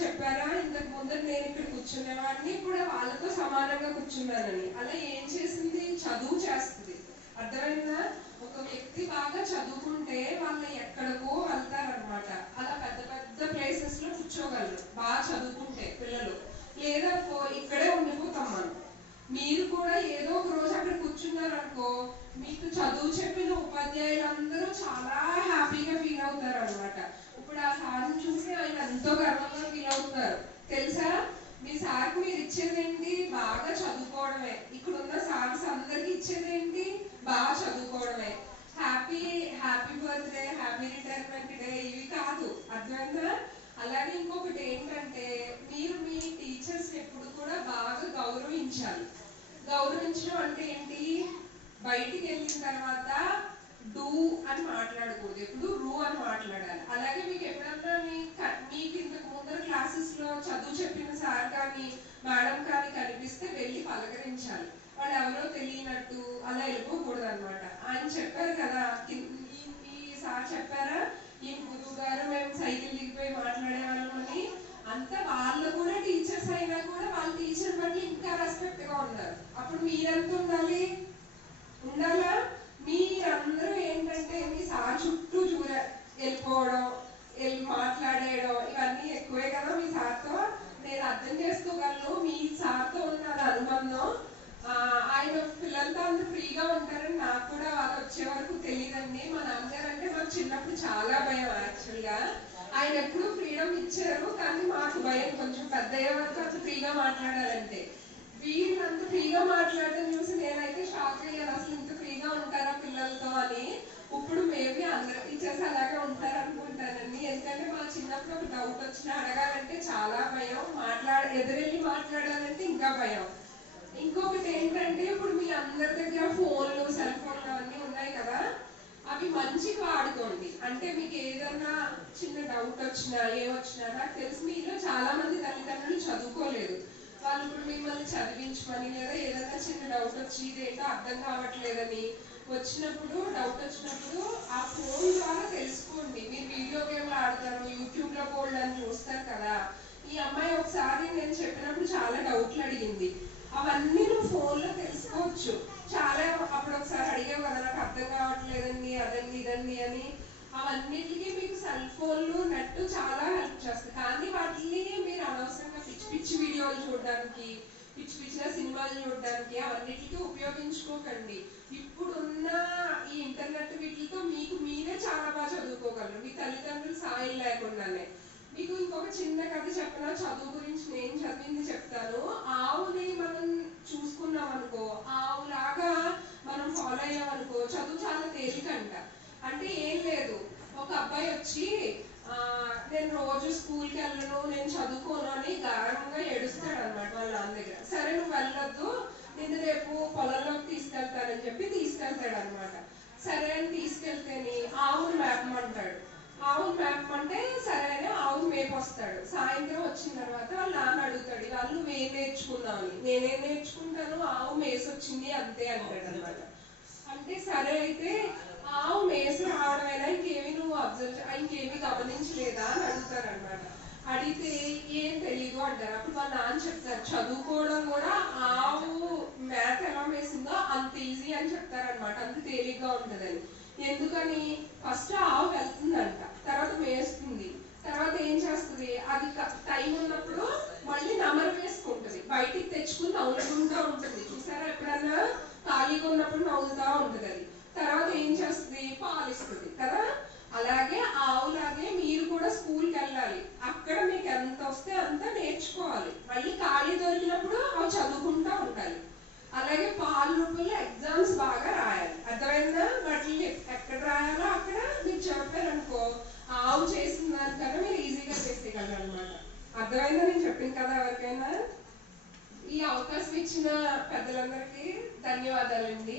చెప్పారా ఇంతకు ముందు నేను ఇక్కడ కూర్చునేవాడిని కూడా వాళ్ళతో సమానంగా కూర్చున్నానని. అలా ఏం చేసింది? చదువు చేస్తుంది. అర్థమైందా? ఒక వ్యక్తి బాగా చదువుకుంటే వాళ్ళు ఎక్కడికో వెళ్తారనమాట. అలా పెద్ద పెద్ద ప్లేసెస్ లో కూర్చోగలరు బాగా చదువుకుంటే పిల్లలు. లేదా ఇక్కడే ఉండిపోతాం మనం. మీరు కూడా ఏదో ఒక రోజు అక్కడ కూర్చున్నారనుకో, మీకు చదువు చెప్పిన ఉపాధ్యాయులందరూ చాలా హ్యాపీగా ఫీల్ అవుతారు అనమాట. ఇప్పుడు ఆ సార్ని చూసి ఆయన ఎంతో గర్వంగా ఫీల్ అవుతారు. తెలుసా? మీ సార్కి మీరు ఇచ్చేదేంటి? బాగా చదువుకోవడమే. ఇక్కడ ఉన్న సార్స్ అందరికి ఇచ్చేదేంటి? బాగా చదువుకోవడమే. Happy happy birthday, happy retirement day ఇవి కాదు. అర్థమైందా? అలాగే ఇంకొకటి ఏంటంటే, మీరు మీ టీచర్స్ ఎప్పుడు కూడా బాగా గౌరవించాలి. గౌరవించడం అంటే ఏంటి? బయటికి వెళ్ళిన తర్వాత డూ అని మాట్లాడకూడదు, ఎప్పుడు రూ అని మాట్లాడాలి. అలాగే మీకు ఎప్పుడన్నా మీకు ఇంతకు ముందర క్లాసెస్ లో చదువు చెప్పిన సార్ కానీ మేడం కానీ కనిపిస్తే వెళ్ళి పలకరించాలి. వాళ్ళు ఎవరో తెలియనట్టు అలా వెళ్ళిపోకూడదు అనమాట. ఆయన చెప్పారు కదా, ఈ సార్ చెప్పారా, ఈ గురువు గారు మేము సైకిల్ దిగిపోయి మాట్లాడేవాళ్ళం అని. అంతా వాళ్ళు కూడా టీచర్స్ అయినా కూడా వాళ్ళ టీచర్ బట్టి ఇంకా రెస్పెక్ట్ గా ఉన్నారు. అప్పుడు మీరెంత ఉండాలి? ఉండాలా? మీరందరూ ఏంటంటే మీ సార్ చుట్టూ వెళ్ళిపోవడం, మాట్లాడేయడం ఇవన్నీ ఎక్కువే కదా మీ సార్తో. నేను అర్థం చేసుకోగలను మీ సార్తో ఉన్న అనుబంధం. ఆయన పిల్లలతో అంత ఫ్రీగా ఉంటారని నాకు కూడా వాళ్ళు వచ్చే వరకు తెలియదండి. మా నాన్నగారు అంటే మాకు చిన్నప్పుడు చాలా భయం. యాక్చువల్గా ఆయన ఎప్పుడు ఫ్రీడమ్ ఇచ్చారు, కానీ మాకు భయం కొంచెం పెద్ద అయ్యే వరకు అంత ఫ్రీగా మాట్లాడాలంటే. వీళ్ళు అంత ఫ్రీగా మాట్లాడడం చూసి నేనైతే షాక్ అయ్యాను, అసలు ఇంత ఫ్రీగా ఉంటారా పిల్లలతో అని. ఇప్పుడు మేబీ అందరు టీచర్స్ అలాగే ఉంటారనుకుంటానండి. ఎందుకంటే మా చిన్నప్పుడు ఒక డౌట్ వచ్చినా అడగాలంటే చాలా భయం, ఎదురెళ్ళి మాట్లాడాలంటే ఇంకా భయం. ఇంకొకటి ఏంటంటే, ఇప్పుడు మీ అందరి దగ్గర ఫోన్లు, సెల్ ఫోన్లు అన్నీ ఉన్నాయి కదా, అవి మంచిగా వాడుకోండి. అంటే మీకు ఏదన్నా చిన్న డౌట్ వచ్చినా ఏమొచ్చినా, నాకు తెలిసి మీలో చాలా మంది తల్లిదండ్రులు చదువుకోలేదు. వాళ్ళు ఇప్పుడు మిమ్మల్ని చదివించమని లేదా ఏదైనా చిన్న డౌట్ వచ్చి ఇదేంటో అర్థం కావట్లేదని డౌట్ వచ్చినప్పుడు ఆ ఫోన్ ద్వారా తెలుసుకోండి. మీరు వీడియో గేమ్లు ఆడతారు, యూట్యూబ్ లో బోల్డ్ అని చూస్తారు కదా. ఈ అమ్మాయి ఒకసారి నేను చెప్పినప్పుడు చాలా డౌట్లు అడిగింది. అవన్నీ నువ్వు ఫోన్ లో తెలుసుకోవచ్చు. చాలా అప్పుడు ఒకసారి అడిగావు కదా, నాకు అర్థం కావట్లేదండి అదండి ఇదండి అని. అవన్నిటికీ మీకు సెల్ ఫోన్లు నెట్ చాలా హెల్ప్ చేస్తాయి. కానీ వాటిని మీరు అనవసరంగా పిచ్చి పిచ్చి వీడియోలు చూడడానికి, పిచ్చి పిచ్చిగా సినిమాలు చూడడానికి అవన్నిటికీ ఉపయోగించుకోకండి. ఇప్పుడున్న ఈ ఇంటర్నెట్ వీటితో మీకు మీరే చాలా బాగా చదువుకోగలరు, మీ తల్లిదండ్రులు సాయం లేకుండానే. మీకు ఇంకొక చిన్న కథ చెప్పనా చదువు గురించి? నేను చదివింది చెప్తాను. ఆవుని మనం చూసుకున్నాం అనుకో, ఆవులాగా మనం ఫాలో అయ్యాం అనుకో, చదువు చాలా తేలికంట. అంటే ఏం లేదు, ఒక అబ్బాయి వచ్చి నేను రోజు స్కూల్కి వెళ్ళను, నేను చదువుకోను అని గారంగా ఏడుస్తాడు అనమాట వాళ్ళ నాన్న దగ్గర. సరే నువ్వు వెళ్ళొద్దు, నిన్ను రేపు పొలంలోకి తీసుకెళ్తానని చెప్పి తీసుకెళ్తాడు అనమాట. సరే అని తీసుకెళ్తేని ఆవును మేపమంటాడు. ఆవును మేపమంటే సరే అని ఆవును మేపొస్తాడు. సాయంత్రం వచ్చిన తర్వాత వాళ్ళ నాన్న అడుగుతాడు, వాళ్ళు నువ్వేం నేర్చుకున్నావు అని. నేనేం నేర్చుకుంటాను, ఆవు మేసొచ్చింది అంతే అంటాడు అనమాట. అంటే సరే అయితే ఆవు మేసు రావడమైనా ఇంకేమి నువ్వు ఇంకేమి గమనించలేదా అని అడుగుతారు అనమాట. అడిగితే ఏం తెలీదు అంటారు. అప్పుడు వాళ్ళ నాన్న చెప్తారు, చదువుకోవడం కూడా ఆవు మేత ఎలా వేసిందో అంత ఈజీ అని చెప్తారనమాట, అంత తేలిగ్గా ఉంటుందని. ఎందుకని? ఫస్ట్ ఆవు వెళ్తుందంట, తర్వాత వేస్తుంది, తర్వాత ఏం చేస్తుంది, అది టైం ఉన్నప్పుడు మళ్ళీ నమరు వేసుకుంటుంది, బయటికి తెచ్చుకుని నవ్వులుకుంటూ ఉంటుంది. చూసారా ఎప్పుడన్నా? ఖాళీగా ఉన్నప్పుడు నవ్వులుతూ ఉంటుంది అది. తర్వాత ఏం చేస్తుంది, పాలిస్తుంది కదా. అలాగే ఆవులాగే మీరు కూడా స్కూల్కి వెళ్ళాలి, అక్కడ మీకు ఎంత వస్తే అంత నేర్చుకోవాలి, మళ్ళీ ఖాళీ దొరికినప్పుడు అవి చదువుకుంటూ ఉండాలి. అలాగే పాల రూపంలో ఎగ్జామ్స్ బాగా రాయాలి. అర్థమైందా? వాటిని ఎక్కడ రాయాలో అక్కడ మీరు చెప్పారనుకో, ఆవు చేసిన దానికన్నా మీరు ఈజీగా చేసేయగలరు అనమాట. అర్థమైందా నేను చెప్పింది కదా ఎవరికైనా? ఈ అవకాశం ఇచ్చిన పెద్దలందరికీ ధన్యవాదాలండి.